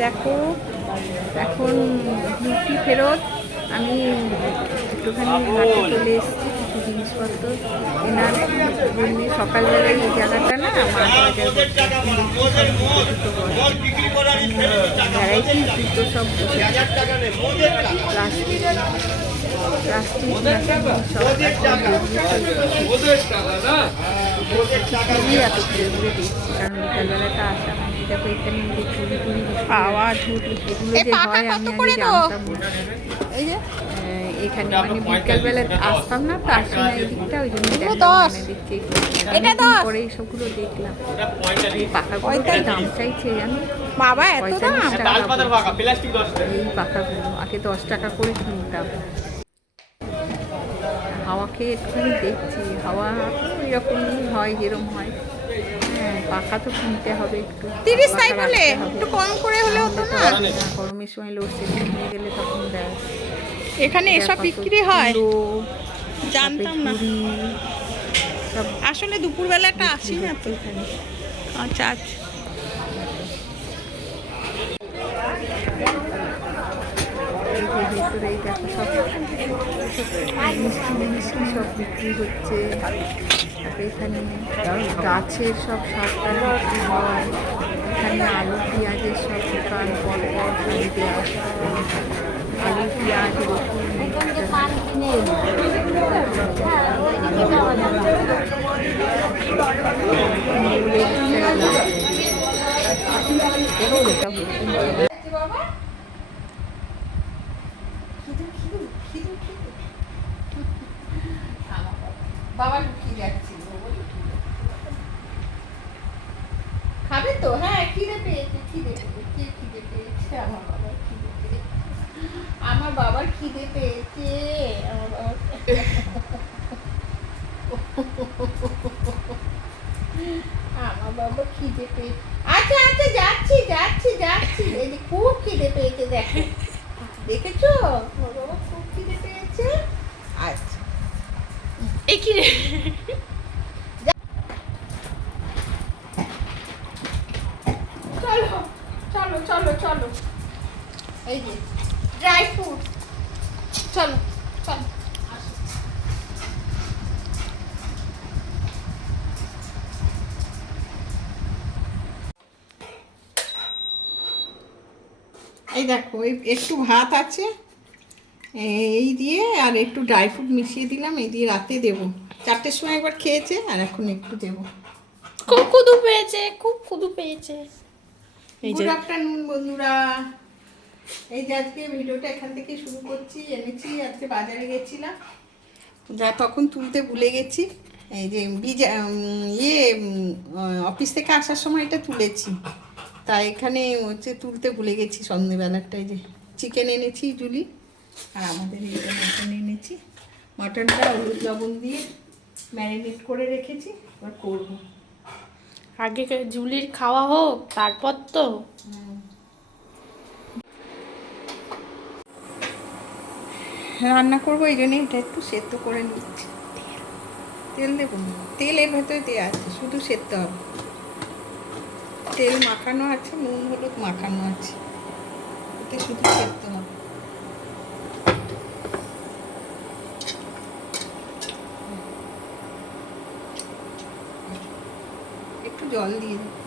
দেখো এখন ডিউটি ফেরত। আমি একটুখানি হাটে চলে এসেছি কিছু জিনিসপত্র কেনার। জন্য সকালবেলায় এই জায়গাটা না ভ্যারাইটি জুতো সব প্লাস্টিক। প্লাস্টিক সব খুবই এত দেখছি কারণ বিকালবেলাটা আসা মানে দেখো এখানে যে চুরি টুরি পাওয়া ঝুড়ি এগুলো যে হয় আমি আগে জানতাম এই যে এখানে মানে বিকালবেলা আসতাম না তো আসি না এদিকটা ওই জন্য। মানে দেখছি এটা দশ। পরে এইসবগুলো দেখলাম। এই পাখাগুলো দাম চাইছে জানো? বাবা এত দাম? এই পাখাগুলো আগে দশ টাকা করে কিনতাম। হাওয়া খেয়ে একটুখানি দেখছি হাওয়া এরকমই হয় যেরকম হ্যাঁ। পাখা তো কিনতে হবে একটু। তিরিশ তাই বলে? একটু কম করে হলে হতো না? হ্যাঁ, গরমের সময় লোডশেডিং হয়ে গেলে তখন দেয় এখানে এসব বিক্রি হয়? জানতাম না। আসলে দুপুরবেলাটা আসি না তো এখানে? আচ্ছা আচ্ছা। ভেতরে দেখো সব মিষ্টি মিষ্টি সব বিক্রি হচ্ছে। এখানে গাছের সব সারটা হয়। এখানে আলু, পেঁয়াজের সব দোকান পর পর সারি দেওয়া আলু, পেঁয়াজ বাবা লুকিয়ে যাচ্ছি খাবে তো হ্যাঁ খিদে পেয়েছে খিদে পেয়েছে খিদে পেয়েছে? আমার বাবার খিদে পেয়েছে। আমার বাবার খিদে পেয়েছে আমার বাবার আমার বাবা খিদে পেয়েছে আচ্ছা আচ্ছা যাচ্ছি যাচ্ছি যাচ্ছি। এই যে খুব খিদে পেয়েছে দেখো। দেখেছ? আমার বাবা খুব খিদে পেয়েছে। আচ্ছা। এ কি রে চলো চলো চলো চলো এই যে ড্রাই ফ্রুট চলো চলো আসো। এই দেখো একটু ভাত আছে এই দিয়ে আর একটু ড্রাই ফ্রুট মিশিয়ে দিলাম এই দিয়ে রাতে দেবো। চারটের সময় একবার খেয়েছে আর এখন একটু দেবো। খুব কুদু পেয়েছে খুব কুদু পেয়েছে। গুড আফটারনুন বন্ধুরা। এই যে আজকে ভিডিওটা এখান থেকে শুরু করছি এনেছি আজকে বাজারে গেছিলাম। যা তখন তুলতে ভুলে গেছি। এই যে বিজা ইয়ে অফিস থেকে আসার সময় এটা তুলেছি। তা এখানে হচ্ছে তুলতে ভুলে গেছি সন্ধেবেলাটাই যে চিকেন এনেছি জুলি আর আমাদের এইটা মাটন এনেছি। মাটনটা হলুদ লবণ দিয়ে ম্যারিনেট করে রেখেছি এবার করব। আগে জুলির খাওয়া হোক তারপর তো। রান্না করব এই জন্যই এটা একটু সেদ্ধ করে নিচ্ছি। তেল। দেবো না। তেল ভেতরে দেওয়া আছে শুধু সেদ্ধ হবে। তেল মাখানো আছে নুন হলুদ মাখানো আছে। এতে শুধু করতে হবে। একটু জল দিয়ে দেবো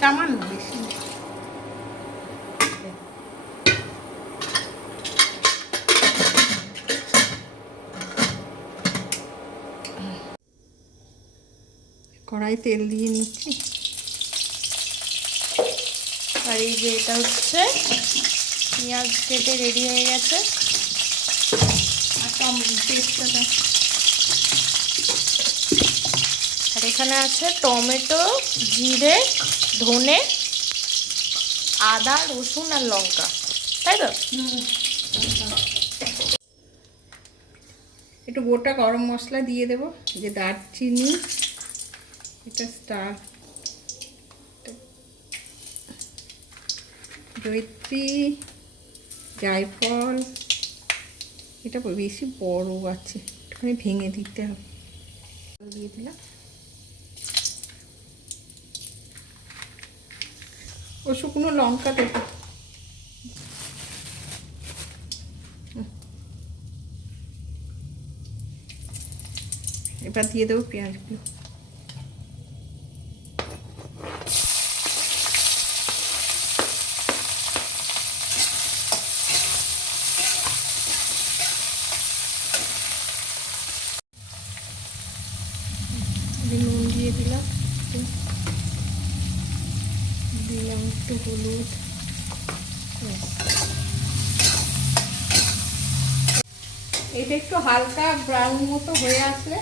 সামান্য বেশি না। কড়াই তেল দিয়ে নিচ্ছি। আর এই যে এটা হচ্ছে, পেঁয়াজ কেটে রেডি হয়ে গেছে। আর আর এখানে আছে টমেটো, জিরে, ধনে, আদা, রসুন আর লঙ্কা। তাই তো? একটু গোটা গরম মশলা দিয়ে দেবো, যে দারচিনি এটা স্টার জৈত্রী জায়ফল। এটা বেশি বড় আছে। একটুখানি ভেঙে দিতে হবে। দিয়ে দিলাম। ও শুকনো লঙ্কা দেবো। এবার দিয়ে দেবো পেঁয়াজগুলো। দিয়ে দিলাম। দিলাম একটু হলুদ। এটা একটু হালকা ব্রাউন মতো হয়ে আসলে,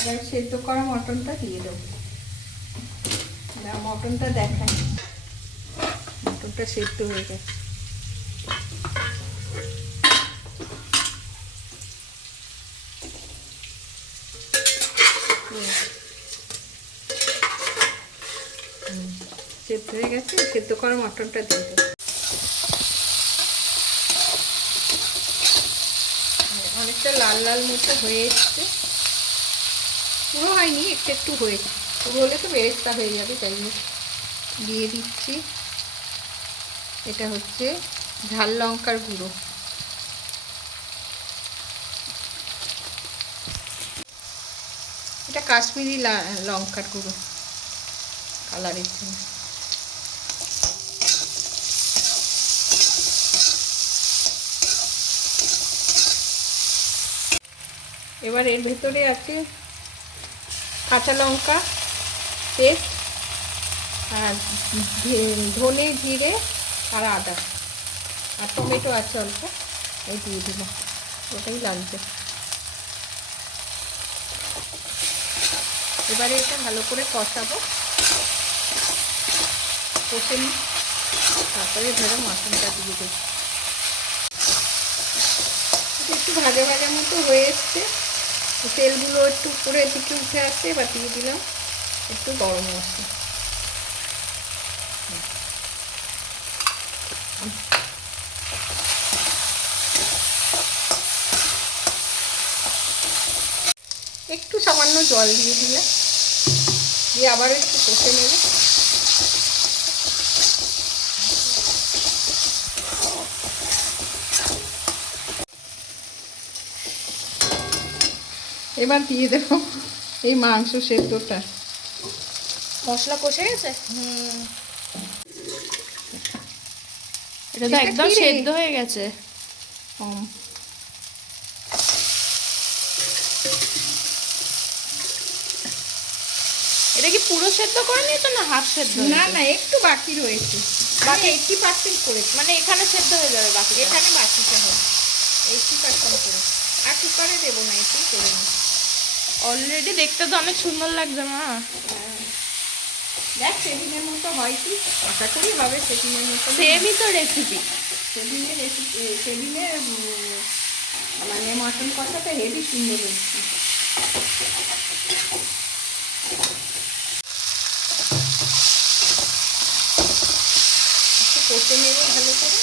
এবার সেদ্ধ করা মটনটা দিয়ে দেবো। মটনটা দেখাই। মটনটা সেদ্ধ হয়ে গেছে হুম, সেদ্ধ হয়ে গেছে, সেদ্ধ করা মটনটা দিয়ে দেবো। অনেকটা লাল লাল মতো হয়ে এসছে। পুরো হয়নি, একটু একটু হয়েছে। পুরো হলে তো বেরেস্তা হয়ে যাবে, তাই দিয়ে দিচ্ছি। এটা হচ্ছে ঝাল লঙ্কার গুঁড়ো। এটা কাশ্মীরি লঙ্কার গুঁড়ো কালারের জন্য। এবার এর ভেতরে আছে কাঁচা লঙ্কা পেস্ট আর ধনে, জিরে আর আদা। আর টমেটো আছে অল্প ওই দিয়ে দিলাম। ওটাই লাগবে এবারে এটা ভালো করে কষাবো। কষে নিই। তারপরে ধরো মাটনটা দিয়ে দেবো। একটু ভাজা ভাজা মতো হয়ে এসছে। তেলগুলো একটু উপরে দিকে উঠে আসে, এবার দিয়ে দিলাম একটু গরম মশলা। একটু সামান্য জল দিয়ে দিলাম। দিয়ে আবার একটু কষে নেবে। এবার দিয়ে দেবো এই মাংস সেদ্ধটা। মশলা কষে গেছে? হুম। এটা তো একদম সেদ্ধ হয়ে গেছে। এটা কি পুরো সেদ্ধ করে নিয়েছো না হাফ সেদ্ধ না না একটু বাকি রয়েছে। বাকি এইটটি পার্সেন্ট করেছি। মানে এখানে সেদ্ধ হয়ে যাবে বাকি এখানে বাকিটা হবে। এইটটি পার্সেন্ট করে। আর কুকারে দেবো না একটু করে নিই অলরেডি দেখতে তো অনেক সুন্দর লাগছে মা। দেখ সেদিনের মতো হয় কি? আশা করি হবে সেদিনের মতো। সেমই তো রেসিপি সেদিনের রেসিপি সেদিনের মানে মটন কষাটা হেভি সুন্দর হয়েছে একটু কষে নেবে ভালো করে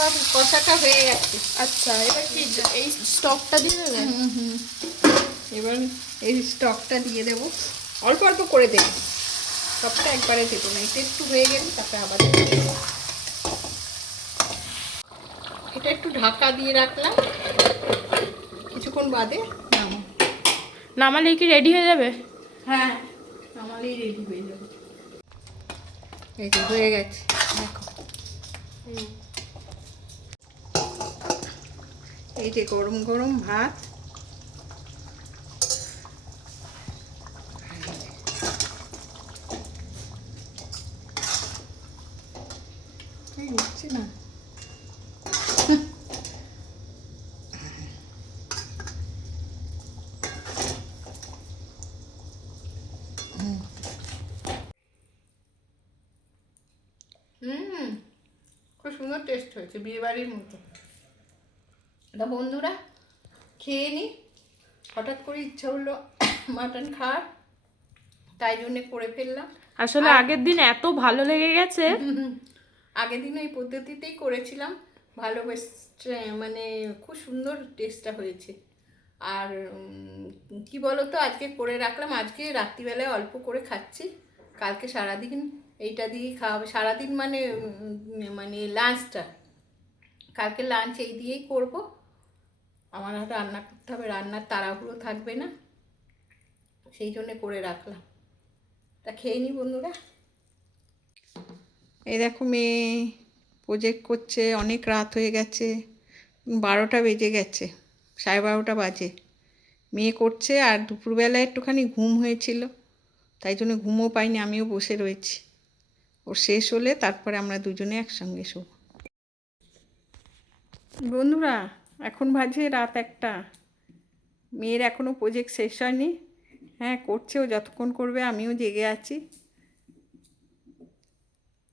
এটা কষাটা হয়ে গেছে। আচ্ছা এবার কি এই স্টকটা দিয়ে দেবে? হুম হুম এবার এই স্টকটা দিয়ে দেবো। অল্প অল্প করে দেবো। সবটা একবারে দেবো না এটা একটু হয়ে গেলে তারপরে আবার এটা একটু ঢাকা দিয়ে রাখলাম। কিছুক্ষণ বাদে নামো। নামালে কি রেডি হয়ে যাবে? হ্যাঁ নামালেই রেডি হয়ে যাবে। এই হয়ে গেছে। দেখো। এই যে গরম গরম ভাত। এই না। হুম। খুব সুন্দর টেস্ট হয়েছে বিয়ে বাড়ির মতো। তা বন্ধুরা খেয়ে নি। হঠাৎ করে ইচ্ছা হলো মাটন খাওয়ার তাই জন্যে করে ফেললাম। আসলে আগের দিন এত ভালো লেগে গেছে। আগের দিন এই পদ্ধতিতেই করেছিলাম। ভালো বেশ মানে খুব সুন্দর টেস্টটা হয়েছে। আর কি বলো তো আজকে করে রাখলাম। আজকে রাত্রিবেলায় অল্প করে খাচ্ছি। কালকে সারাদিন এইটা দিয়েই খাওয়া হবে সারাদিন মানে মানে লাঞ্চটা কালকে লাঞ্চ এই দিয়েই করব। আমার হয়তো রান্না করতে হবে রান্নার তাড়াহুড়ো থাকবে না। সেই জন্যে করে রাখলাম। তা খেয়ে নি বন্ধুরা। এই দেখো মেয়ে প্রজেক্ট করছে অনেক রাত হয়ে গেছে বারোটা বেজে গেছে সাড়ে বারোটা বাজে। মেয়ে করছে আর দুপুরবেলা একটুখানি ঘুম হয়েছিল তাই জন্য ঘুমও পাইনি আমিও বসে রয়েছি। ওর শেষ হলে তারপরে আমরা দুজনে একসঙ্গে শোব। বন্ধুরা এখন বাজে রাত একটা। মেয়ের এখনও প্রজেক্ট শেষ হয়নি। হ্যাঁ করছে ও যতক্ষণ করবে, আমিও জেগে আছি।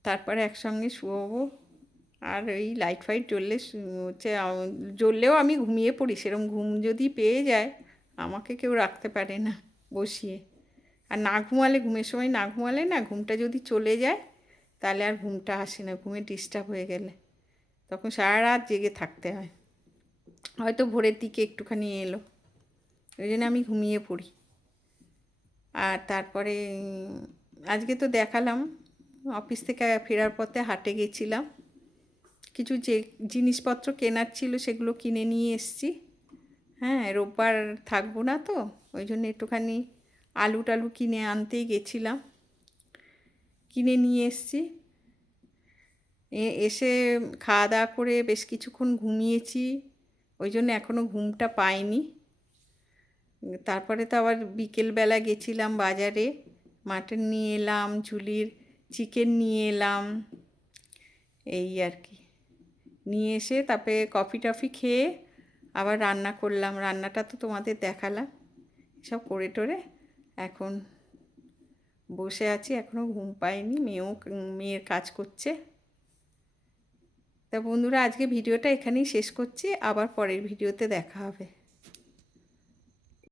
তারপরে একসঙ্গে শুয়োবো। আর এই লাইট ফাইট জ্বললে হচ্ছে জ্বললেও আমি ঘুমিয়ে পড়ি। সেরকম ঘুম যদি পেয়ে যায়, আমাকে কেউ রাখতে পারে না বসিয়ে। আর না ঘুমালে, ঘুমের সময় না ঘুমালে না, ঘুমটা যদি চলে যায়, তাহলে আর ঘুমটা আসে না। ঘুমে ডিস্টার্ব হয়ে গেলে। তখন সারা রাত জেগে থাকতে হয়। হয়তো ভোরের দিকে একটুখানি এলো। ওই জন্য আমি ঘুমিয়ে পড়ি। আর তারপরে আজকে তো দেখালাম, অফিস থেকে ফেরার পথে হাটে গেছিলাম। কিছু যে জিনিসপত্র কেনার ছিল সেগুলো কিনে নিয়ে এসছি। হ্যাঁ রোববার থাকব না তো, ওই জন্য একটুখানি আলু টালু কিনে আনতেই গেছিলাম। কিনে নিয়ে এসছি। এসে খাওয়া দাওয়া করে বেশ কিছুক্ষণ ঘুমিয়েছি। ওই জন্য এখনও ঘুমটা পাইনি। তারপরে তো আবার বিকেলবেলা গেছিলাম বাজারে। মাটন নিয়ে এলাম, ঝুলির চিকেন নিয়ে এলাম, এই আর কি। নিয়ে এসে তারপরে কফি টফি খেয়ে আবার রান্না করলাম। রান্নাটা তো তোমাদের দেখালাম। সব করে টোরে এখন বসে আছি এখনও ঘুম পাইনি। মেয়েও, মেয়ের কাজ করছে। তা বন্ধুরা আজকে ভিডিওটা এখানেই শেষ করছি। আবার পরের ভিডিওতে দেখা হবে।